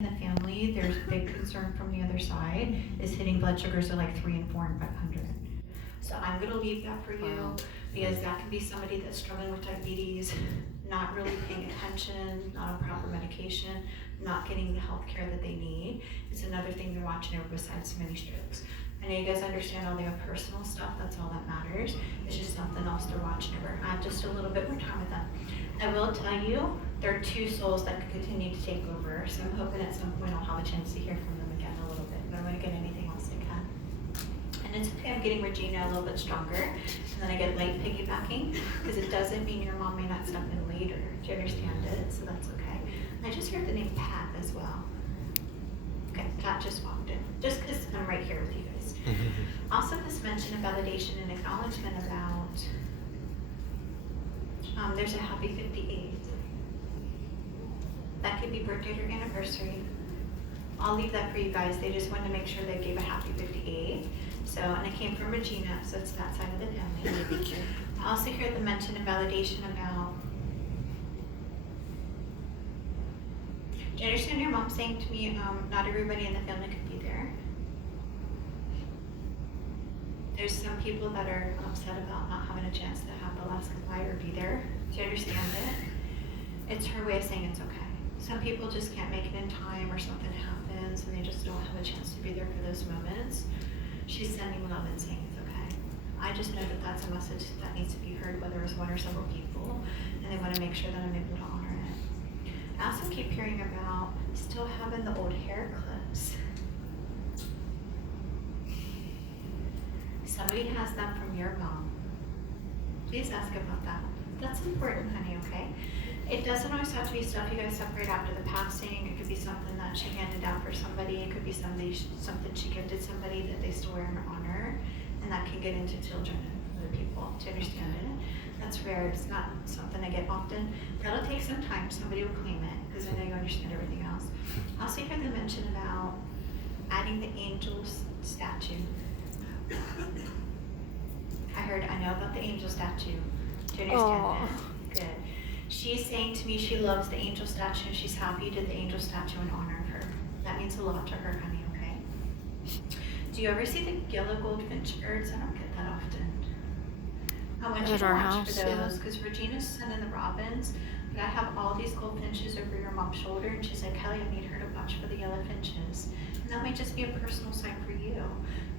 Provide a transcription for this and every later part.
in the family, there's big concern from the other side, is hitting blood sugars of like 3 and 4 and 500. So I'm gonna leave that for you because that can be somebody that's struggling with diabetes, not really paying attention, not on proper medication, not getting the health care that they need. It's another thing you're watching over besides many strokes. I know you guys understand all the personal stuff, that's all that matters. It's just something else they're watching over. I have just a little bit more time with them. I will tell you, there are 2 souls that could continue to take over, so I'm hoping at some point I'll have a chance to hear from them again a little bit, but I'm gonna get anything else I can. And it's okay, I'm getting Regina a little bit stronger, and then I get light piggybacking, because it doesn't mean your mom may not step in later. Do you understand it? So that's okay. I just heard the name Pat as well. Okay, Pat just walked in, just because I'm right here with you guys. Also, this mention of validation and acknowledgement about, there's a happy 58. That could be birthday or anniversary. I'll leave that for you guys. They just wanted to make sure they gave a happy 58. So, and it came from Regina, so it's that side of the family. I also hear the mention of validation about, do you understand your mom saying to me, not everybody in the family could be there? There's some people that are upset about not having a chance to have the last goodbye or be there. Do you understand it? It's her way of saying it's okay. Some people just can't make it in time or something happens and they just don't have a chance to be there for those moments. She's sending love and saying it's okay. I just know that that's a message that needs to be heard, whether it's one or several people, and they want to make sure that I'm able to honor it. I also keep hearing about still having the old hair clips. Somebody has them from your mom. Please ask about that. That's important, honey, okay? It doesn't always have to be stuff you guys separate after the passing. It could be something that she handed down for somebody. It could be something she gifted somebody that they still wear in honor. And that can get into children and other people. Do you understand it? That's rare. It's not something I get often. That'll take some time. Somebody will claim it because I know you understand everything else. I also heard them mention about adding the angel's statue. I know about the angel statue. Do you understand that? Good. She's saying to me she loves the angel statue and she's happy you did the angel statue in honor of her. That means a lot to her, honey, okay? Do you ever see the yellow goldfinch birds? I don't get that often. I want you to watch for those because Regina's sending the robins, but I have all these goldfinches over your mom's shoulder and she's like, Kelly, I need her to watch for the yellow finches. And that might just be a personal sign for you.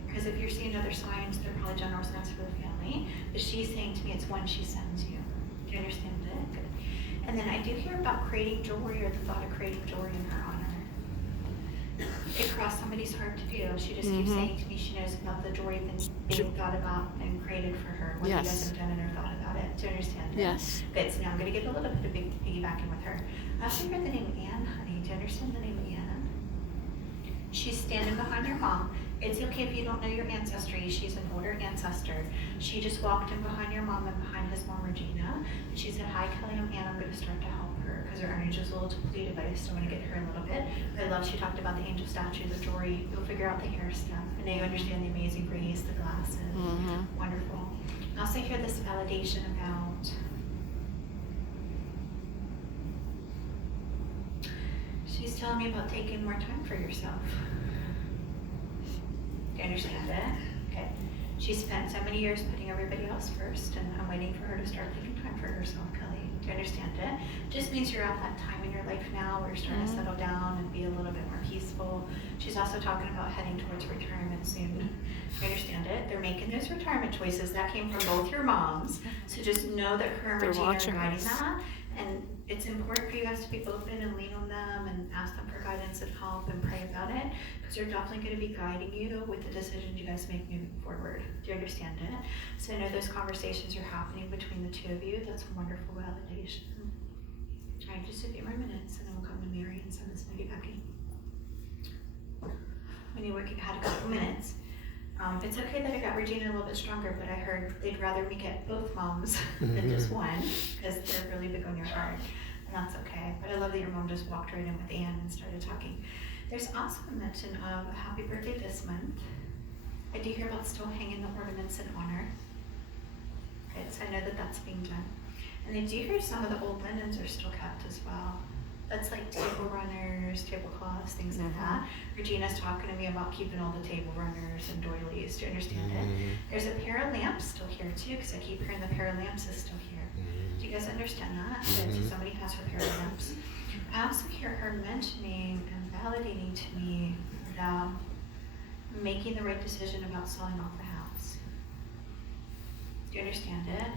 Because if you're seeing other signs, they're probably general signs for the family. But she's saying to me it's one she sends you. Do you understand it? Good. And then I do hear about creating jewelry or the thought of creating jewelry in her honor. It crossed somebody's heart to do. She just keeps saying to me she knows about the jewelry being thought about and created for her. What you guys have done and her thought about it. Do you understand it? Yes. Good. So now I'm going to get a little bit of piggybacking with her. I also heard the name Anne, honey. Do you understand the name Anne? She's standing behind her mom. It's okay if you don't know your ancestry. She's an older ancestor. She just walked in behind your mom and behind his mom, Regina. She said, hi, Kelly, I'm Ann. I'm going to start to help her because her energy is a little depleted, but I still want to get her a little bit. I love she talked about the angel statue, the jewelry. You'll figure out the hair stuff. And now you understand the amazing grace, the glasses. Wonderful. I also hear this validation about she's telling me about taking more time for yourself. Do you understand that? Okay. She spent so many years putting everybody else first, and I'm waiting for her to start taking time for herself, Kelly. Do you understand it? Just means you're at that time in your life now where you're starting to settle down and be a little bit more peaceful. She's also talking about heading towards retirement soon. Do you understand it? They're making those retirement choices. That came from both your moms. So just know that her and Regina are guiding that. And it's important for you guys to be open and lean on them and ask them for guidance and help and pray about it because they're definitely going to be guiding you with the decisions you guys make moving forward. Do you understand it? So I know those conversations are happening between the two of you. That's wonderful validation. All right, just a few more minutes and then we'll come to Mary and send this piggybacking. When you're working, had a couple minutes. It's okay that I got Regina a little bit stronger, but I heard they'd rather me get both moms than just one because they're really big on your heart, and that's okay. But I love that your mom just walked right in with Anne and started talking. There's also a mention of a happy birthday this month. I do hear about still hanging the ornaments in honor. Okay, so I know that that's being done. And I do hear some of the old linens are still kept as well. That's like table runners, tablecloths, things like that. Regina's talking to me about keeping all the table runners and doilies. Do you understand it? There's a pair of lamps still here too, because I keep hearing the pair of lamps is still here. Do you guys understand that? That somebody has her pair of lamps. I also hear her mentioning and validating to me about making the right decision about selling off the house. Do you understand it?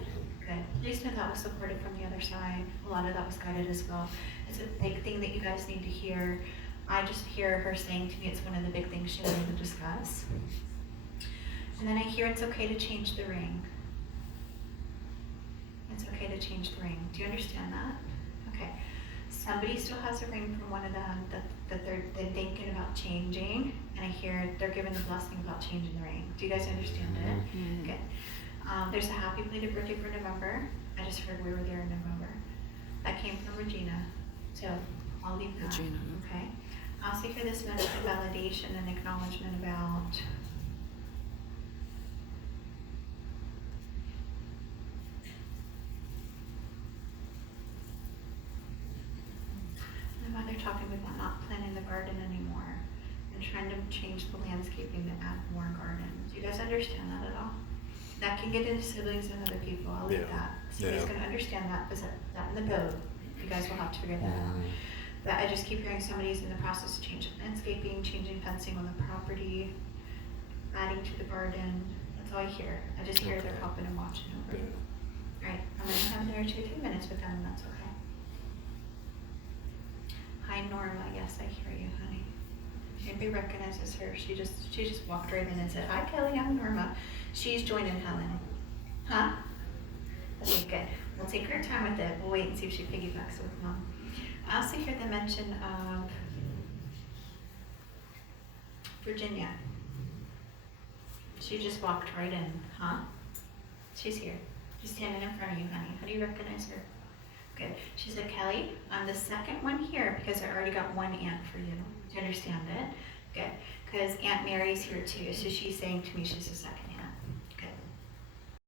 Good. Please know that was supported from the other side. A lot of that was guided as well. It's a big thing that you guys need to hear. I just hear her saying to me it's one of the big things she wanted to discuss. And then I hear it's okay to change the ring. It's okay to change the ring. Do you understand that? Okay. Somebody still has a ring from one of them that they're thinking about changing, and I hear they're giving the blessing about changing the ring. Do you guys understand it? Good. There's a happy belated birthday for November. I just heard we were there in November. That came from Regina. So I'll leave that. Regina. Okay. I also hear this message of validation and acknowledgement about my mother talking about not planting the garden anymore and trying to change the landscaping to add more gardens. Do you guys understand that at all? That can get into siblings and other people. I'll leave that. Somebody's going to understand that because that in the code. You guys will have to figure that out. But I just keep hearing somebody's in the process of changing landscaping, changing fencing on the property, adding to the garden. That's all I hear. I just hear they're helping and watching over you. All right, I'm going to have another 2 or 3 minutes with them, and that's okay. Hi, Norma. Yes, I hear you, honey. Anybody recognizes her? She just walked right in and said, "Hi, Kelly. I'm Norma." She's joining Helen. Huh? Okay, good. We'll take her time with it. We'll wait and see if she piggybacks with Mom. I also hear the mention of Virginia. She just walked right in, huh? She's here. She's standing in front of you, honey. How do you recognize her? Good. She said, "Kelly, I'm the second one here because I already got one aunt for you." Do you understand it? Good. Because Aunt Mary's here too, so she's saying to me she's the second